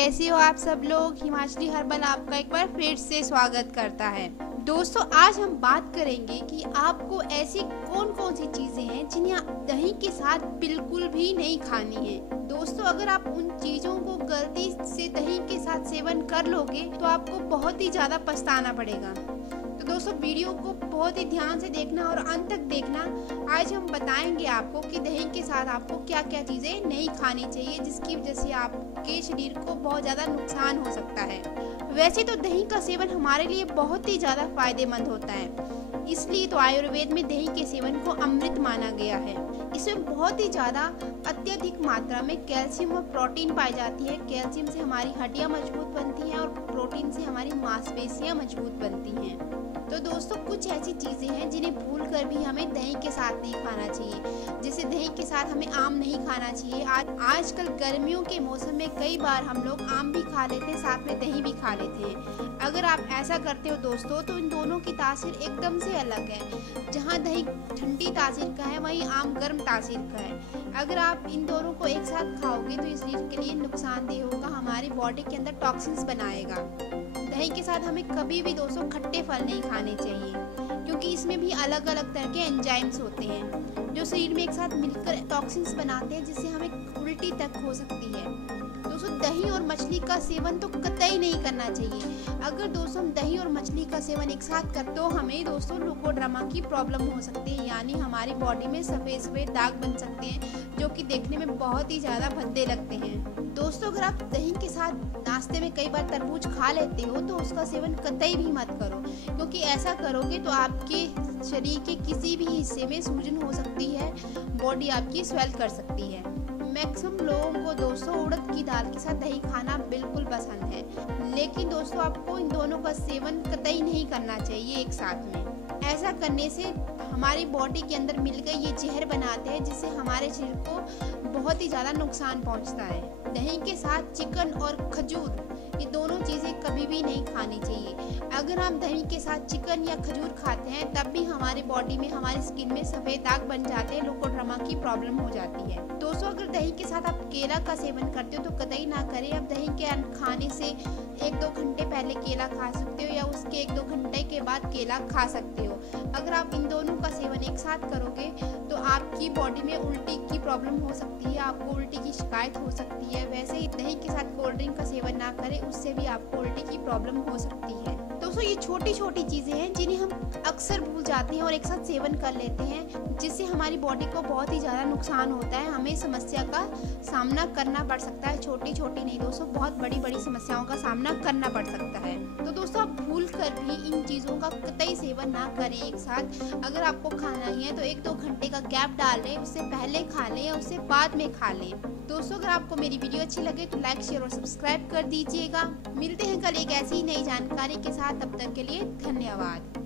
कैसे हो आप सब लोग। हिमाचली हर्बल आपका एक बार फिर से स्वागत करता है। दोस्तों आज हम बात करेंगे कि आपको ऐसी कौन कौन सी चीजें हैं जिन्हें दही के साथ बिल्कुल भी नहीं खानी है। दोस्तों अगर आप उन चीजों को गलती से दही के साथ सेवन कर लोगे तो आपको बहुत ही ज्यादा पछताना पड़ेगा। तो दोस्तों वीडियो को बहुत ही ध्यान से देखना और अंत तक देखना। आज हम बताएंगे आपको कि दही के साथ आपको क्या क्या चीजें नहीं खानी चाहिए जिसकी वजह से आपके शरीर को बहुत ज्यादा नुकसान हो सकता है। वैसे तो दही का सेवन हमारे लिए बहुत ही ज्यादा फायदेमंद होता है, इसलिए तो आयुर्वेद में दही के सेवन को अमृत माना गया है। इसमें बहुत ही ज्यादा अत्यधिक मात्रा में कैल्शियम और प्रोटीन पाई जाती है। कैल्शियम से हमारी हड्डियां मजबूत बनती हैं और प्रोटीन से हमारी मांसपेशियां मजबूत बनती हैं। तो दोस्तों कुछ ऐसी चीजें हैं जिन्हें भूल कर भी हमें दही के साथ नहीं खाना चाहिए। जैसे दही के साथ हमें आम नहीं खाना चाहिए। आजकल गर्मियों के मौसम में कई बार हम लोग आम भी खा लेते हैं, साथ में दही भी खा लेते हैं। अगर आप ऐसा करते हो दोस्तों तो इन दोनों की तासीर एकदम से अलग है। जहाँ दही ठंडी तासीर का है वहीं आम गर्म तासीर का है। अगर आप इन दोनों को एक साथ खाओगे तो इस शरीर के लिए नुकसानदेह होगा, हमारी बॉडी के अंदर टॉक्सिन्स बनाएगा। दही के साथ हमें कभी भी दोस्तों खट्टे फल नहीं खाने चाहिए, क्योंकि इसमें भी अलग अलग तरह के एंजाइम्स होते हैं जो शरीर में एक साथ मिलकर टॉक्सिन्स बनाते हैं, जिससे हमें उल्टी तक हो सकती है। दोस्तों दही और मछली का सेवन तो कतई नहीं करना चाहिए। अगर दोस्तों हम दही और मछली का सेवन एक साथ करते तो हमें दोस्तों लुकोड्रामा की प्रॉब्लम हो सकती है, यानी हमारी बॉडी में सफेद सफेद दाग बन सकते हैं जो कि देखने में बहुत ही ज्यादा भद्दे लगते हैं। दोस्तों अगर आप दही के साथ नाश्ते में कई बार तरबूज खा लेते हो तो उसका सेवन कतई भी मत करो, क्योंकि ऐसा करोगे तो आपके शरीर के किसी भी हिस्से में सूजन हो सकती है, बॉडी आपकी स्वेल कर सकती है। मैक्सिमम लोगों को दोस्तों उड़द की दाल के साथ दही खाना बिल्कुल पसंद है, लेकिन दोस्तों आपको इन दोनों का सेवन कतई नहीं करना चाहिए एक साथ में। ऐसा करने से हमारी बॉडी के अंदर मिलकर ये जहर बनाते हैं, जिससे हमारे शरीर को बहुत ही ज़्यादा नुकसान पहुंचता है। दही के साथ चिकन और खजूर ये दोनों चीज़ें कभी भी नहीं खानी चाहिए। अगर हम दही के साथ चिकन या खजूर खाते हैं तब भी हमारी बॉडी में, हमारी स्किन में सफ़ेद दाग बन जाते हैं, लुकोड्रामा की प्रॉब्लम हो जाती है। दोस्तों अगर दही के साथ आप केला का सेवन करते हो तो कतई ना करें। आप दही के खाने से 1-2 घंटे पहले केला खा सकते हो या उसके 1-2 घंटे के बाद केला खा सकते हो। अगर आप इन दोनों का सेवन एक साथ करोगे तो आपकी बॉडी में उल्टी की प्रॉब्लम हो सकती है, आपको उल्टी की शिकायत हो सकती है। वैसे ही दही के साथ कोल्ड ड्रिंक का सेवन ना करें, उससे भी आपको उल्टी की प्रॉब्लम हो सकती है। दोस्तों ये छोटी छोटी चीजें हैं जिन्हें हम अक्सर भूल जाते हैं और एक साथ सेवन कर लेते हैं, जिससे हमारी बॉडी को बहुत ही ज्यादा नुकसान होता है। हमें समस्या का सामना करना पड़ सकता है। छोटी छोटी नहीं दोस्तों, बहुत बड़ी बड़ी समस्याओं का सामना करना पड़ सकता है। तो दोस्तों आप भूल कर भी इन चीजों का कतई सेवन ना करें एक साथ। अगर आपको खाना ही है तो 1-2 घंटे का गैप डाल लें, उससे पहले खा लें या उससे बाद में खा लें। दोस्तों अगर आपको मेरी वीडियो अच्छी लगे तो लाइक, शेयर और सब्सक्राइब कर दीजिएगा। मिलते हैं कल एक ऐसी ही नई जानकारी के साथ, तब तक के लिए धन्यवाद।